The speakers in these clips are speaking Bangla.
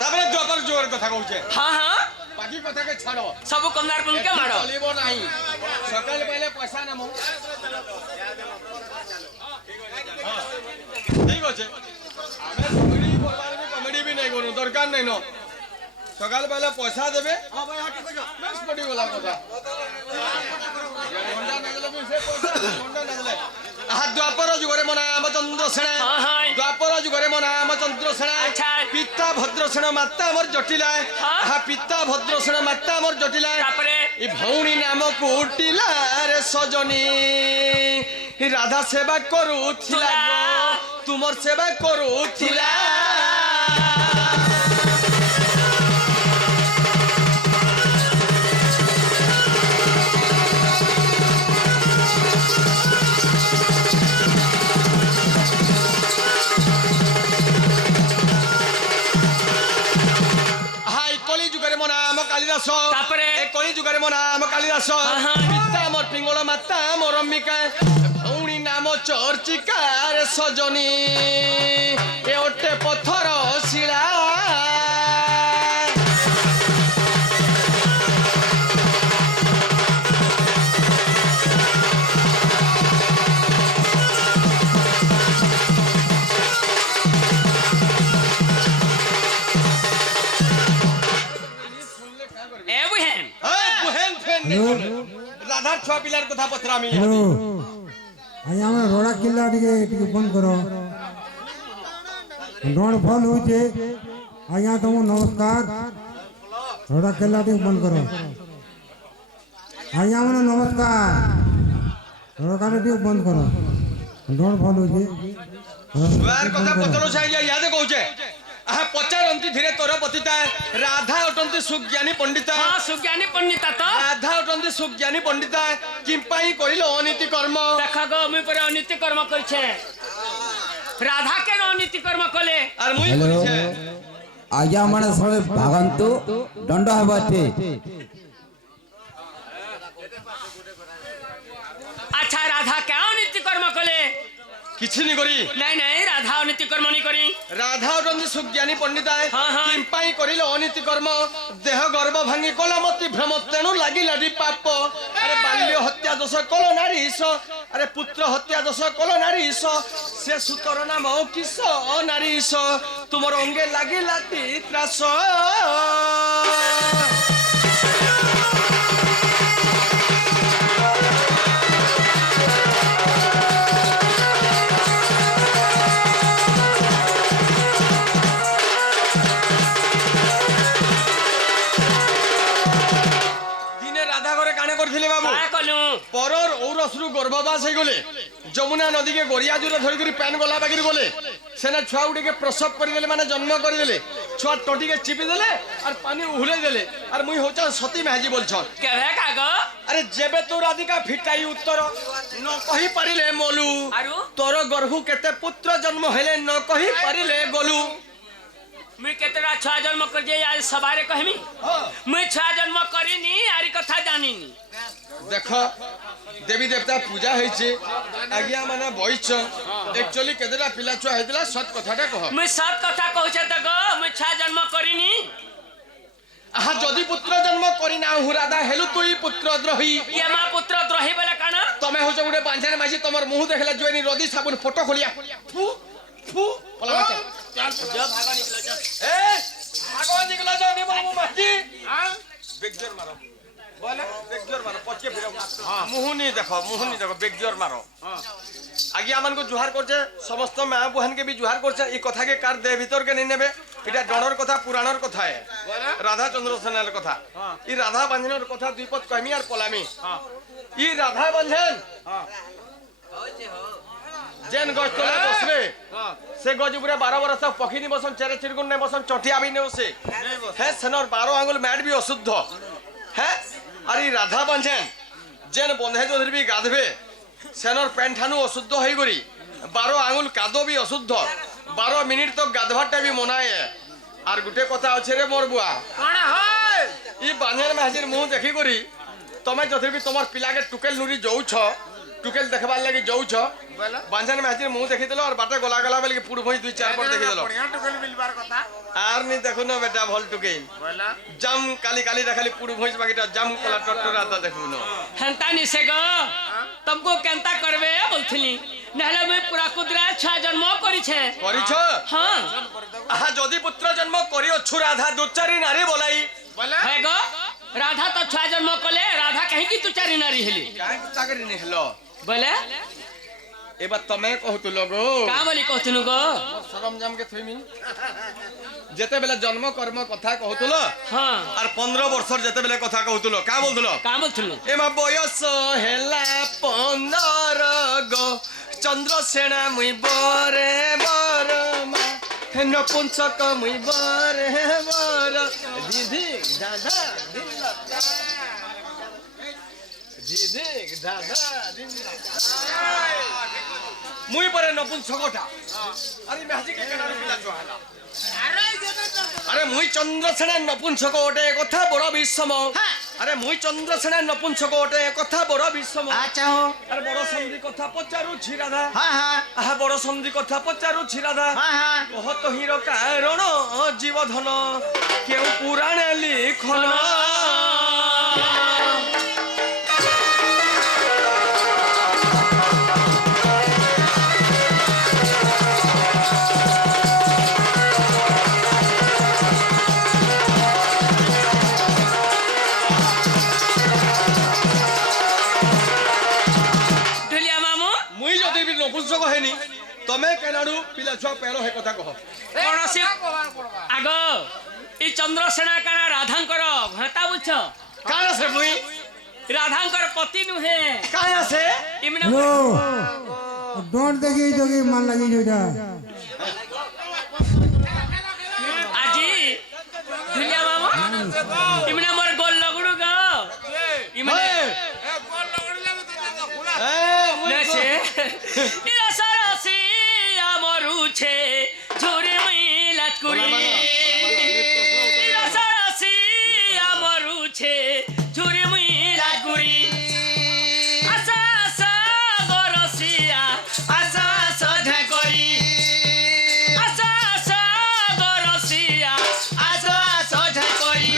তারপরে দ্বাপর যুগের কথা কହୁছে। হ্যাঁ হ্যাঁ বাকি কথাকে ছাড়ো, সবু কমলার পুনকে মারো। চলিব নাই। সকাল পাইলে পয়সা নামো। ঠিক আছে, আমি কমেডি করবার বি কমেডি বি নাই করু, দরকার নাই ন। সকাল পাইলে পয়সা দেবে, বেশ পড়ি গলা কথা। ঘন্টা না গেলে বি সে পয়সা, ঘন্টা না গেলে। আহা দ্বাপর যুগরে মো নাম চন্দ্রসেনা। দ্বাপর যুগরে মো নাম চন্দ্রসেনা। পিতা ভদ্রসেন মাতা আমার জটিলা। আহা পিতা ভদ্রসেন মাতা আমার জটিলা। এই ভৌণী নাম কুটিলা রে সজনী। রাধা সেবা করুছিলা, তুমর সেবা করুছিলা। কালিদাস, তারপরে কলি যুগের মো নাম কালিদাস। পিতা মোর পিঙ্গল, মাতা মোর অম্বিকা। ভৌণী নাম চর্চিকা রে সজনী। এ ওটে পথর শিলা। রাধার ছুয়া পিলার কথা পচরামি। আজ্ঞା আমার রোড়া কিল্লা টিকে টিকে ফোন কর। রোড ফল হচ্ছে। আজ্ঞা তুম নমস্কার। রোড়া কিল্লা টিকে ফোন কর। আজ্ঞা মানে নমস্কার। রোড়া কালে টিকে ফোন কর। রোড ফল হচ্ছে। ছুয়ার কথা পচরো চাই ইয়াদে কହୁছে। আহা পচারন্তি ধীরে তোর পতিতা। রাধা অটন্তি সুজ্ঞানী পণ্ডিতা। সুজ্ঞানী পণ্ডিতা তো রাধা অটন্তি সুজ্ঞানী পণ্ডিতা। কিম্পাই করিল অনীতি কর্ম। দেখা গো মুই পরে অনীতি কর্ম করছে। রাধা কেন অনীতি কর্ম কলে? আর মুই করিছে। আজ্ঞা মানে সবে ভাগন্তু দণ্ড হবাতে। আচ্ছা রাধা কেন অনীতি কর্ম কলে? কিছু নি করি। নাই নাই রাধা অনীতি কর্ম নি করি। রাধা অটন্তি সুজ্ঞানী পণ্ডিতা। হ্যাঁ, হ্যাঁ। কিম্পাই করিল অনীতি কর্ম। দেহ গর্ভ ভাঙি কলমতি ভ্রম তেণু লাগিলাটি পাপ। আরে বাল্য হত্যা দোষ কল নারীশ। আরে পুত্র হত্যা দোষ কল নারীশ। সে সুতর নাম কিস নারীশ। তোমার অঙ্গে লাগিলাটি ত্রাস। পরর ঔরসরু গর্ভবাস হয়ে গলে যমুনা নদীকে গড়িয়া জুড়ে ধরিকি প্যান গলা বাগিরি গলে সেনা ছুয়া গুটিকে প্রসব করিদেলে মানে জন্ম করিদেলে ছুয়া টটিকে চিপি দেলে আর পানি উহলাই দেলে আর মুই হচ্ছে সতী মেহাজি বলছ কেবে কাগ আরে যেবে তো রাধিকা ফিটাই উত্তর ন কহি পারিলে মলু আরু তোর গর্ভু কেতে পুত্র জন্ম হেলে ন কহি পারিলে গলু মুই কেতরা ছুয়া জন্ম করছে আজ সবারে কহিমি মুই ছুয়া জন্ম করিনি আরি কথা জানিনি দেখ দেবী দেবতা পূজা হয়েছে আজ্ঞা মানে বইছ একচুয়ালি কেতেটা পিলা ছুয়া হয়েছিল সৎ কথাটা কহ মুই সৎ কথা কହୁছে তো গো মুই ছুয়া জন্ম করিনি আহা যদি পুত্র জন্ম করি না হুরাদা হেলু তুই পুত্র দ্রোহী ইয়ে মা পুত্র দ্রোহী বলে কাণ তুমি হচ্ছ গোটে বাঞ্ছানে মাঝি তোমার মুহ দেখলে জুয়েনি রদি সাবুন ফটো খোলিয়া ফু ফু পলা মাছ जो भाग निकलो जो এ ভাগ নিকলা যাও নি মামু মাঝি বেগজোর মারো বলে বেগজোর মারো পচকে ফিরো মুহুনি দেখো বেগজোর মারো আগে আমানকো জুহার করছে সমস্ত মা বহনকে भी জুহার করছে এই কথাকে কার দেহ ভিতর কে নি নেবে এটা ডনর কথা পুরাণর কথা রাধা চন্দ্র সেনের কথা এই রাধা বাঞ্ছনের কথা দুই পদ কইমি আর পলামি এই রাধা বাঞ্ছন যেন গছ তলে বসবে সে গছ উপরে 12 বরস পখিনি বসন চেরে চিরগুন নে বসন চটিয়া বি নে বসে হ্যাঁ সেনর 12 আঙ্গুল ম্যাট বি অশুদ্ধ হ্যাঁ আর এই রাধা বাঞ্ছন যেন বন্ধে চৌধুরী বি গাধবে সেনর প্যান্ঠানু অশুদ্ধ হই গরি 12 আঙ্গুল কাদো বি অশুদ্ধ 12 মিনিট তো গাধভাটা বি মনায় আর গুটে কথা আছে রে মোর বুয়া কোন হয় ই বাঞ্ছন মাঝির মুহ দেখি করি তুমি যদি তোমার পিলাকে টুকেল নুরি যাউছ टुकेल देखबार लगी जाऊछ बांझन में मुंह देखी दिलो और बाटे गला गला बेल पूर्व भई 2-4 पर देखी दिलो बढ़िया टुकेल मिलबार कथा आर नहीं देखु न बेटा भल टुकेल बोला जम काली काली रखली पूर्व भई बाकीटा जम कला टटरा ता देखु न हेंता निसे गो तुमको केंता करबे बोलथली नहले मैं पूरा कुदरा 6 जन्म करी छे करिछ हां आहा जदी पुत्र जन्म करियो छु राधा दुचारी नारी बोलाई बोला है गो राधा तो 6 जन्म कले राधा कहीं की तू चारी नारी हेली काय चाकरी नहीं हेलो बोले एबा तमे कहतु लोगो का बोली कहतनु गो शरम जाम के थइमी जेते बेला जन्म कर्म कथा कहतुलो हां और 15 वर्षर जेते बेला कथा कहतुलो का बोलतुलो का बोलथलु एमा बयस हेला 15 गो चंद्रसेना मुई बरे बरमा नपुंसक मुई बरे बर दीदी दादा दिल्ला दीदी दादा दिल्ला मुई बरे नपुंसकटा अरे मैजी के केना पिला जोहाला अरे मुई चंद्रसेना नपुंसक ओटे कथा बड़ विषम अरे मुई चंद्रसेना नपुंसक ओटे कथा बड़ विषम अच्छा हो अरे बड़ संधि कथा पचारु छि राधा हां हां आहा बड़ संधि कथा पचारु छि राधा हां हां कहत हिरो कारण जीव धन केउ पुराण लिखन ढुलिया मामू मुई जदी भी नपुंसक हेनी तमे केनाडू पिला छुआ पेलो हे कथा कह कोनसी आगो ई चंद्रसेना काना राधांकर घता बुझ काना से मुई राधांकर पति नुहे काया से इमने लो डोंट देखी जोगी मन लगी जोजा आजी ढुलिया मामू इमने मोर गोल लगड़ू गो इमने নেছে ইরাসারাসি আমরুছে ঝুরে মিলাত করি ইরাসারাসি আমরুছে ঝুরে মিলাত করি আশা আশা গরসিয়া আশা সধা করি আশা আশা গরসিয়া আশা সধা করি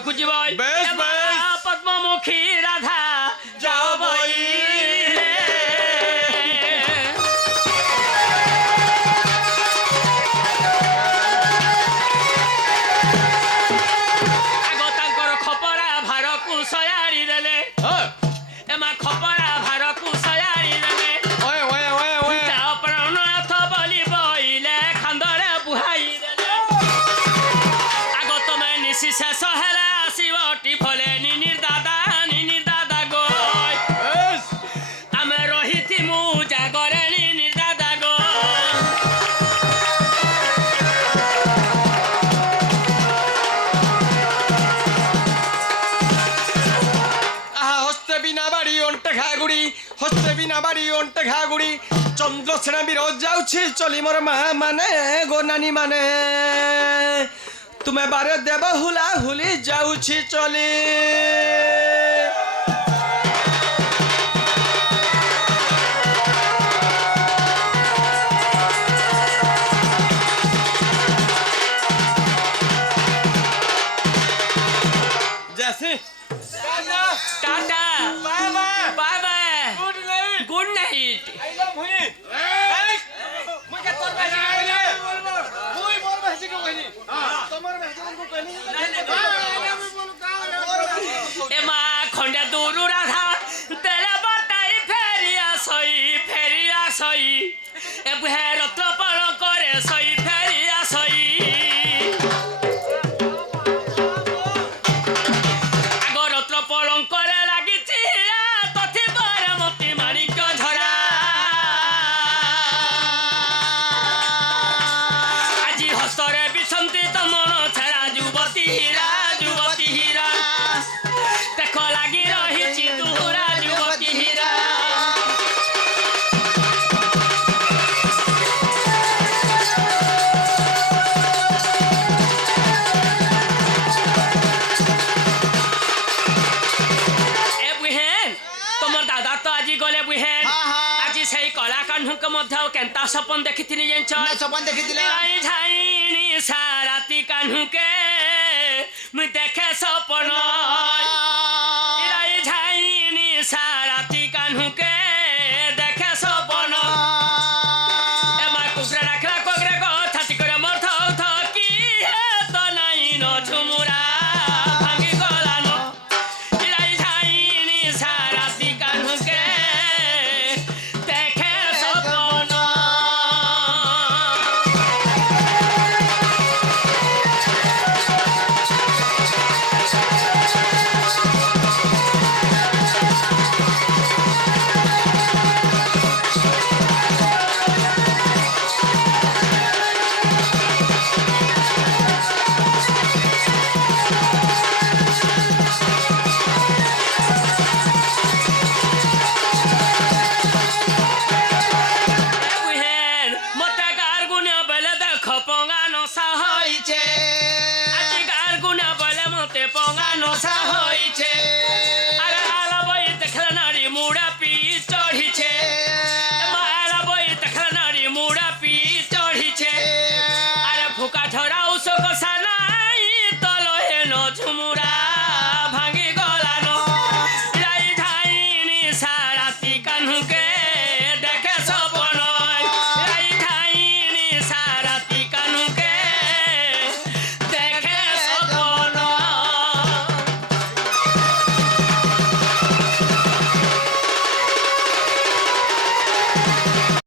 ପାଖକୁ ଯିବ ବେଶ, ଏ ମା ବେଶ। ପଦ୍ମମୁଖୀ ରାଧା ଯାଅ ବଇ ଆଗ ତାଙ୍କର ଖପରା ଭାରକୁ ସୟାରି ଦେଲେ ଏ ମା ଖପରା ଭାରକୁ ସୟାରି ଦେଲେ ওয়ে ওয়ে ওয়ে ওয়ে ତା ପ୍ରାଣନାଥ ବୋଲି ବଇଲେ ଖାନ୍ଦରେ ବୁହାଇ ଦେଲେ ଆଗ ତମେ ନିଶି ଶେଷ ହେଲେ ଆସିବ ଟିଫଲେ ନିନିର ଦାଦା ଗୋ বেশ ଆମେ ରହିଥିମୁ ଜାଗରେ ନିନିର ଦାଦା ଗୋ আহা হস্তে বিনা বাড়ি অন্টে ঘাগুড়ি হস্তে বিনা বাড়ি অন্টে ঘাগুড়ি চন্দ্রসেনা বিরোধ যাଉଛି চলি মোর মা মানে গো নানি মানে তুমি বারে দেব হুলা হুলি যাଉଛି চলি জেসি tata bye bye bye bye good night good night I love মুই মুই কে তোর ভাই মুই মোর ভাই কে কইনি তোমার ভাই কে কইনি এ মা খন্ডে দূরু রাধা তেলে বটাই ফেরিয়া সই এ বুহে রত্ন পণ করে সই ফেরিয়া সই আগ রত্ন পলঙ্করে লাগিছি তথি পরে মতি মাণিক্য ঝরা আজি হস্তরে বিসন্তি তমন ছেড়া যুবতী হীরা দেখ লাগি রহিছি তুরা যুবতী হীরা এ বুহেন তোমার দাদা তো আজি গলে বুহেন আজি সেই কলা কাহ্নুকে মধ্যে কেন্তা সপন দেখিথিনি জানছ সপন দেখিছিলে ইলাই ঝাইনি সারাতি কাহ্নুকে মুই দেখে সপন ইলাই ঝাইনি সারাতি কাহ্নুকে দেখে সপন এমা কুকরে রাখলা কোগরে গো ছাতি করে মোর থকি হে তো নাই ন ঝুমুরা ভাঙি গলানো ইলাই ঝাইনি সারাতি কাহ্নুকে দেখে সপন বুহেন মতে গার গুনে বেলে দেখ পঙ্গা নসা হইছে আজি গার গুনে বেলে মতে পঙ্গা নসা হইছে আরে আলা বই দেখলে নারী মুড়া পি চড়িছে মালা বই দেখলে নারী মুড়া পি চড়িছে আরে ফুকা ঝরা উসো কষা